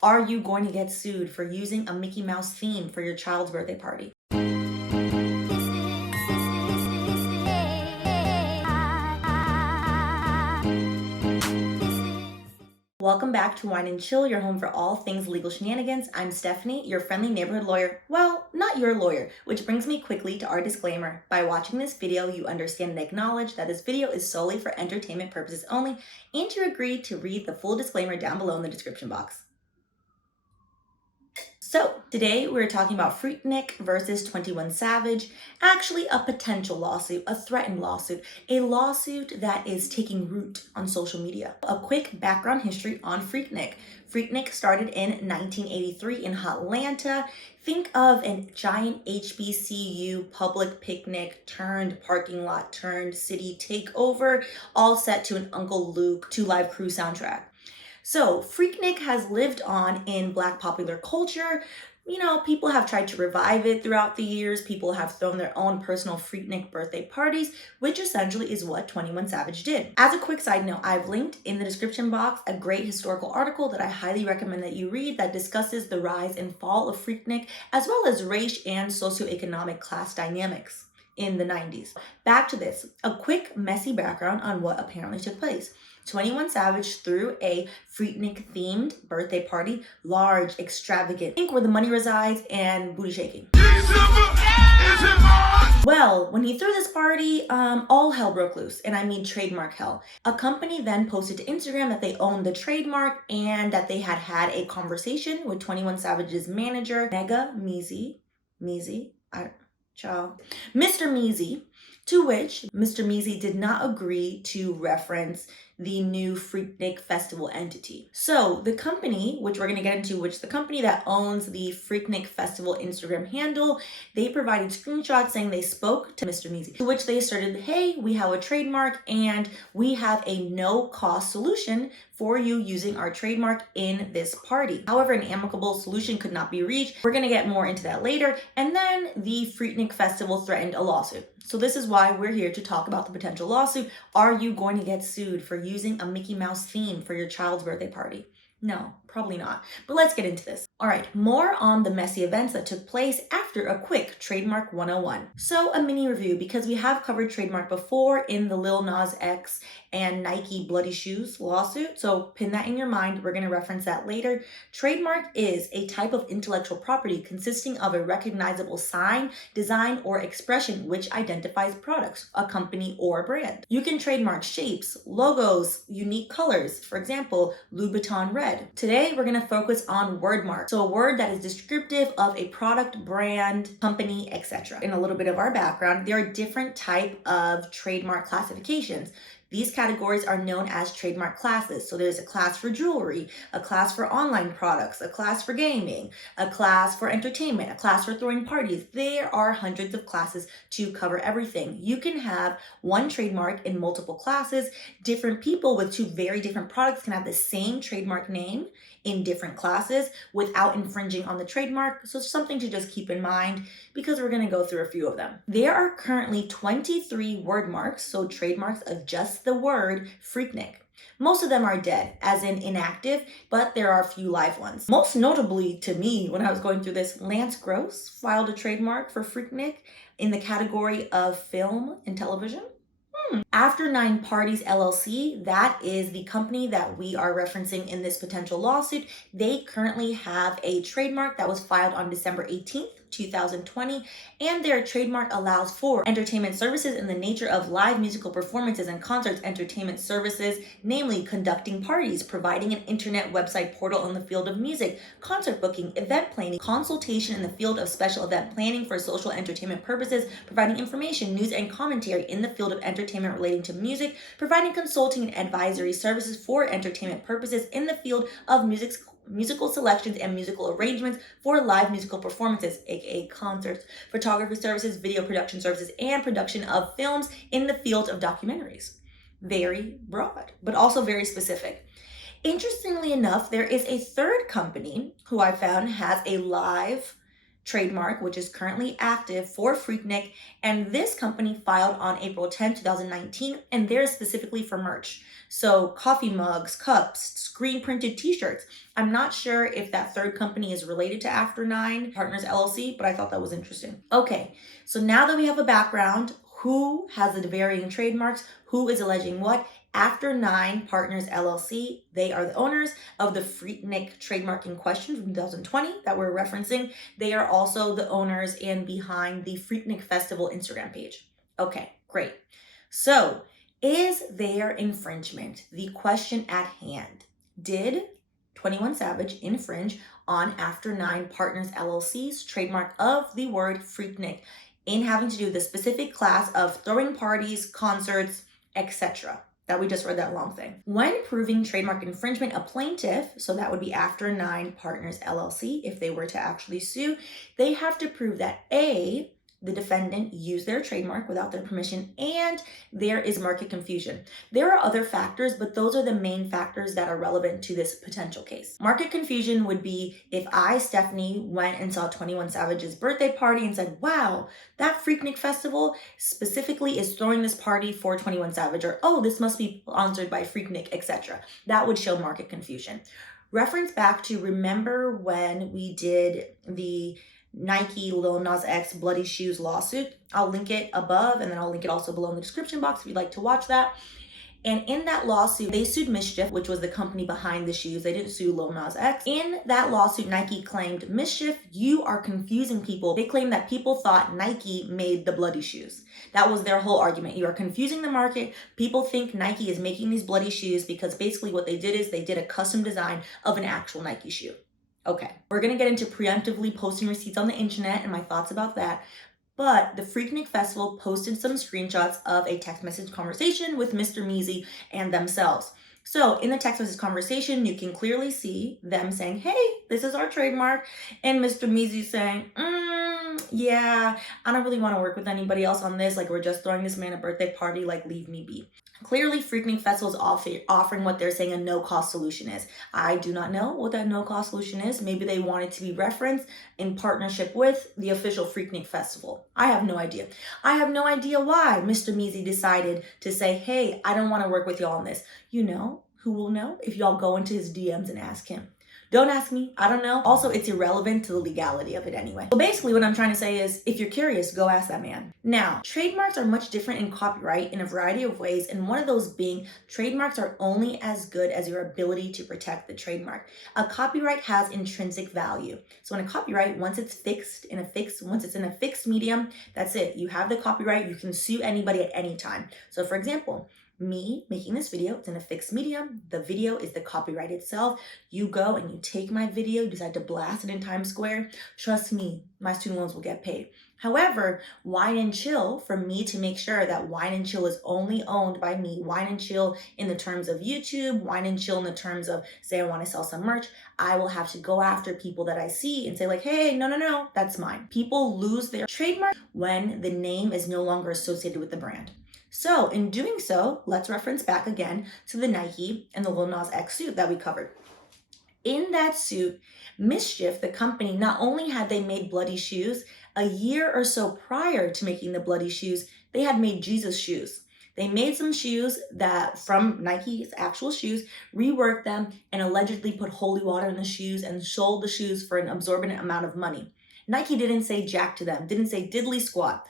Are you going to get sued for using a Mickey Mouse theme for your child's birthday party? Welcome back to Wine and Chill, your home for all things legal shenanigans. I'm Stephanie, your friendly neighborhood lawyer. Well, not your lawyer, which brings me quickly to our disclaimer. By watching this video, you understand and acknowledge that this video is solely for entertainment purposes only, and you agree to read the full disclaimer down below in the description box. So today we're talking about Freaknik versus 21 Savage, actually a potential lawsuit, a threatened lawsuit, a lawsuit that is taking root on social media. A quick background history on Freaknik. Freaknik started in 1983 in Atlanta. Think of a giant HBCU public picnic turned parking lot turned city takeover, all set to an Uncle Luke 2 Live Crew soundtrack. So Freaknik has lived on in Black popular culture. You know, people have tried to revive it throughout the years. People have thrown their own personal Freaknik birthday parties, which essentially is what 21 Savage did. As a quick side note, I've linked in the description box a great historical article that I highly recommend that you read that discusses the rise and fall of Freaknik, as well as race and socioeconomic class dynamics in the 90s. Back to this, a quick messy background on what apparently took place. 21 Savage threw a Freaknik themed birthday party, large, extravagant, think where the money resides and booty shaking. Well, when he threw this party, all hell broke loose, and I mean trademark hell. A company then posted to Instagram that they owned the trademark and that they had a conversation with 21 Savage's manager, Mr. Measy, to which Mr. Measy did not agree to reference the new Freaknik festival entity. So the company, which we're going to get into, which the company that owns the Freaknik festival Instagram handle, they provided screenshots saying they spoke to Mr. Measy, to which they asserted, hey, we have a trademark and we have a no-cost solution for you using our trademark in this party. However, an amicable solution could not be reached. We're going to get more into that later. And then the Freaknik festival threatened a lawsuit. So this is why we're here to talk about the potential lawsuit. Are you going to get sued for using a Mickey Mouse theme for your child's birthday party? No, probably not. But let's get into this. All right, more on the messy events that took place after a quick Trademark 101. So a mini review, because we have covered trademark before in the Lil Nas X and Nike Bloody Shoes lawsuit. So pin that in your mind. We're going to reference that later. Trademark is a type of intellectual property consisting of a recognizable sign, design, or expression which identifies products, a company, or a brand. You can trademark shapes, logos, unique colors. For example, Louboutin Red. Today, we're going to focus on word mark. So a word that is descriptive of a product, brand, company, etc. In a little bit of our background, there are different type of trademark classifications. These categories are known as trademark classes. So there's a class for jewelry, a class for online products, a class for gaming, a class for entertainment, a class for throwing parties. There are hundreds of classes to cover everything. You can have one trademark in multiple classes. Different people with two very different products can have the same trademark name in different classes without infringing on the trademark. So something to just keep in mind because we're going to go through a few of them. There are currently 23 word marks, so trademarks of just the word Freaknik. Most of them are dead, as in inactive, but there are a few live ones. Most notably to me, when I was going through this, Lance Gross filed a trademark for Freaknik in the category of film and television. After 9 Parties LLC, that is the company that we are referencing in this potential lawsuit. They currently have a trademark that was filed on December 18th, 2020, and their trademark allows for entertainment services in the nature of live musical performances and concerts, entertainment services, namely conducting parties, providing an internet website portal in the field of music, concert booking, event planning, consultation in the field of special event planning for social entertainment purposes, providing information, news, and commentary in the field of entertainment relating to music, providing consulting and advisory services for entertainment purposes in the field of musical selections and musical arrangements for live musical performances, aka concerts, photography services, video production services, and production of films in the field of documentaries. Very broad, but also very specific. Interestingly enough, there is a third company who I found has a live trademark, which is currently active for Freaknik, and this company filed on April 10, 2019, and they're specifically for merch. So coffee mugs, cups, screen printed t-shirts. I'm not sure if that third company is related to After 9 Partners LLC, but I thought that was interesting. Okay, so now that we have a background, who has the varying trademarks, who is alleging what? After 9 Partners LLC, they are the owners of the Freaknik trademark in question from 2020 that we're referencing. They are also the owners and behind the Freaknik Festival Instagram page. Okay, great. So, is there infringement? The question at hand. Did 21 Savage infringe on After 9 Partners LLC's trademark of the word Freaknik in having to do with the specific class of throwing parties, concerts, etc.? That we just read that long thing. When proving trademark infringement, a plaintiff, so that would be After 9 Partners LLC, if they were to actually sue, they have to prove that A, the defendant used their trademark without their permission, and there is market confusion. There are other factors, but those are the main factors that are relevant to this potential case. Market confusion would be if I, Stephanie, went and saw 21 Savage's birthday party and said, wow, that Freaknik Festival specifically is throwing this party for 21 Savage, or oh, this must be sponsored by Freaknik, etc. That would show market confusion. Reference back to, remember when we did the Nike Lil Nas X Bloody Shoes lawsuit? I'll link it above, and then I'll link it also below in the description box if you'd like to watch that. And in that lawsuit, they sued Mischief, which was the company behind the shoes. They didn't sue Lil Nas X. In that lawsuit, Nike claimed, Mischief, you are confusing people. They claimed that people thought Nike made the bloody shoes. That was their whole argument. You are confusing the market. People think Nike is making these bloody shoes because basically what they did is they did a custom design of an actual Nike shoe. Okay, we're gonna get into preemptively posting receipts on the internet and my thoughts about that. But the Freaknik Festival posted some screenshots of a text message conversation with Mr. Measy and themselves. So in the text message conversation, you can clearly see them saying, hey, this is our trademark. And Mr. Measy saying, yeah, I don't really want to work with anybody else on this. Like, we're just throwing this man a birthday party, like, leave me be. Clearly, Freaknik Festival is offering what they're saying a no-cost solution is. I do not know what that no-cost solution is. Maybe they want it to be referenced in partnership with the official Freaknik Festival. I have no idea. I have no idea why Mr. Measy decided to say, hey, I don't want to work with y'all on this. You know who will know? If y'all go into his DMs and ask him. Don't ask me, I don't know. Also, it's irrelevant to the legality of it anyway. So basically what I'm trying to say is, if you're curious, go ask that man. Now, trademarks are much different in copyright in a variety of ways, and one of those being trademarks are only as good as your ability to protect the trademark. A copyright has intrinsic value. So in a copyright, once it's in a fixed medium, that's it. You have the copyright, you can sue anybody at any time. So for example, me making this video, it's in a fixed medium. The video is the copyright itself. You go and you take my video, decide to blast it in Times Square. Trust me, my student loans will get paid. However, Wine and Chill, for me to make sure that Wine and Chill is only owned by me, Wine and Chill in the terms of YouTube, Wine and Chill in the terms of, say I want to sell some merch, I will have to go after people that I see and say like, hey, no, that's mine. People lose their trademark when the name is no longer associated with the brand. So in doing so, let's reference back again to the Nike and the Lil Nas X suit that we covered. In that suit, Mischief, the company, not only had they made bloody shoes, a year or so prior to making the bloody shoes, they had made Jesus shoes. They made some shoes that from Nike's actual shoes, reworked them, and allegedly put holy water in the shoes and sold the shoes for an absorbent amount of money. Nike didn't say jack to them, didn't say diddly squat.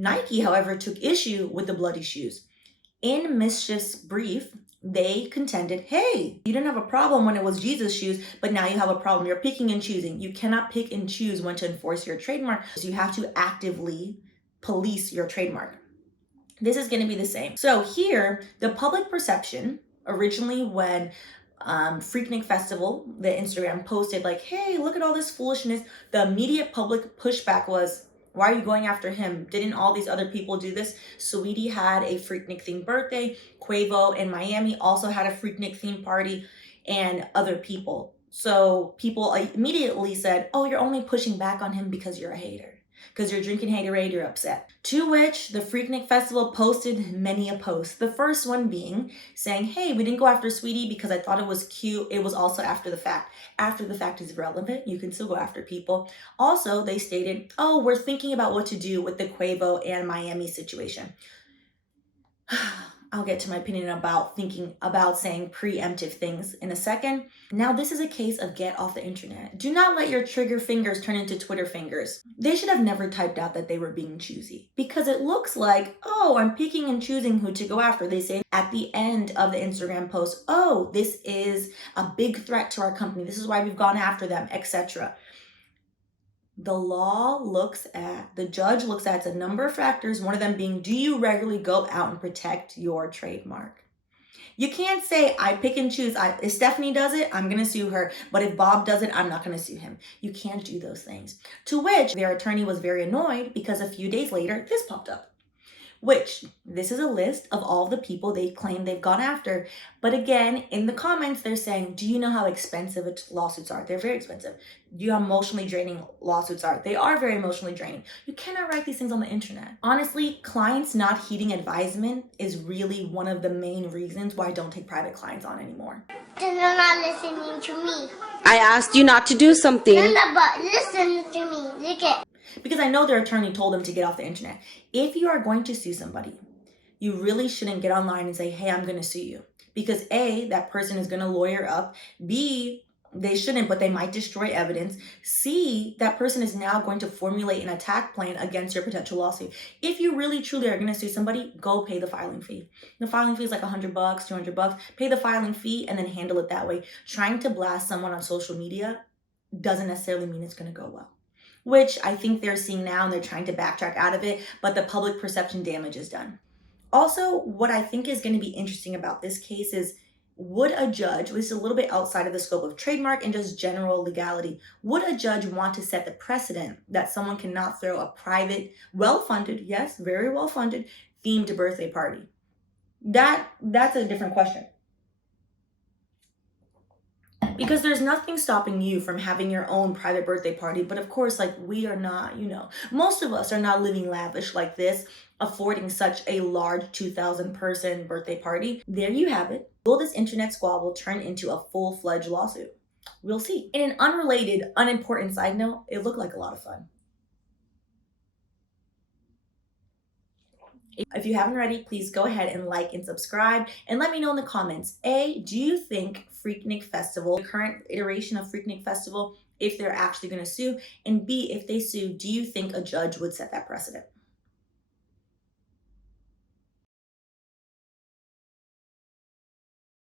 Nike, however, took issue with the bloody shoes. In Mischief's brief, they contended, hey, you didn't have a problem when it was Jesus shoes, but now you have a problem. You're picking and choosing. You cannot pick and choose when to enforce your trademark. So you have to actively police your trademark. This is going to be the same. So here, the public perception, originally when Freaknik Festival, the Instagram posted like, hey, look at all this foolishness, the immediate public pushback was, why are you going after him? Didn't all these other people do this? Saweetie had a Freaknik themed birthday. Quavo in Miami also had a Freaknik themed party, and other people. So people immediately said, oh, you're only pushing back on him because you're a hater. because you're drinking haterade, you're upset. To which the Freaknik Festival posted many a post. The first one being saying, hey, we didn't go after Sweetie because I thought it was cute. It was also after the fact. After the fact is irrelevant. You can still go after people. Also, they stated, oh, we're thinking about what to do with the Quavo and Miami situation. I'll get to my opinion about saying preemptive things in a second. Now, this is a case of get off the internet. Do not let your trigger fingers turn into Twitter fingers. They should have never typed out that they were being choosy, because it looks like, oh, I'm picking and choosing who to go after. They say at the end of the Instagram post, oh, this is a big threat to our company. This is why we've gone after them, etc. The judge looks at a number of factors, one of them being, do you regularly go out and protect your trademark? You can't say, I pick and choose. If Stephanie does it, I'm going to sue her. But if Bob does it, I'm not going to sue him. You can't do those things. To which their attorney was very annoyed because a few days later, this popped up. Which, this is a list of all the people they claim they've gone after. But again, in the comments, they're saying, do you know how expensive lawsuits are? They're very expensive. Do you know how emotionally draining lawsuits are? They are very emotionally draining. You cannot write these things on the internet. Honestly, clients not heeding advisement is really one of the main reasons why I don't take private clients on anymore. You're not listening to me. I asked you not to do something. No, but listen to me. Look at. Because I know their attorney told them to get off the internet. If you are going to sue somebody, you really shouldn't get online and say, hey, I'm going to sue you. Because A, that person is going to lawyer up. B, they shouldn't, but they might destroy evidence. C, that person is now going to formulate an attack plan against your potential lawsuit. If you really truly are going to sue somebody, go pay the filing fee. The filing fee is like $100, $200. Pay the filing fee and then handle it that way. Trying to blast someone on social media doesn't necessarily mean it's going to go well, which I think they're seeing now, and they're trying to backtrack out of it, but the public perception damage is done. Also, what I think is going to be interesting about this case is, would a judge, which is a little bit outside of the scope of trademark and just general legality, would a judge want to set the precedent that someone cannot throw a private, well-funded, yes, very well-funded, themed birthday party? That's a different question. Because there's nothing stopping you from having your own private birthday party. But of course, like, we are not, most of us are not living lavish like this, affording such a large 2,000 person birthday party. There you have it. Will this internet squabble turn into a full-fledged lawsuit? We'll see. In an unrelated, unimportant side note, it looked like a lot of fun. If you haven't already, please go ahead and like and subscribe, and let me know in the comments. A, do you think Freaknik Festival, the current iteration of Freaknik Festival, if they're actually going to sue? And B, if they sue, do you think a judge would set that precedent?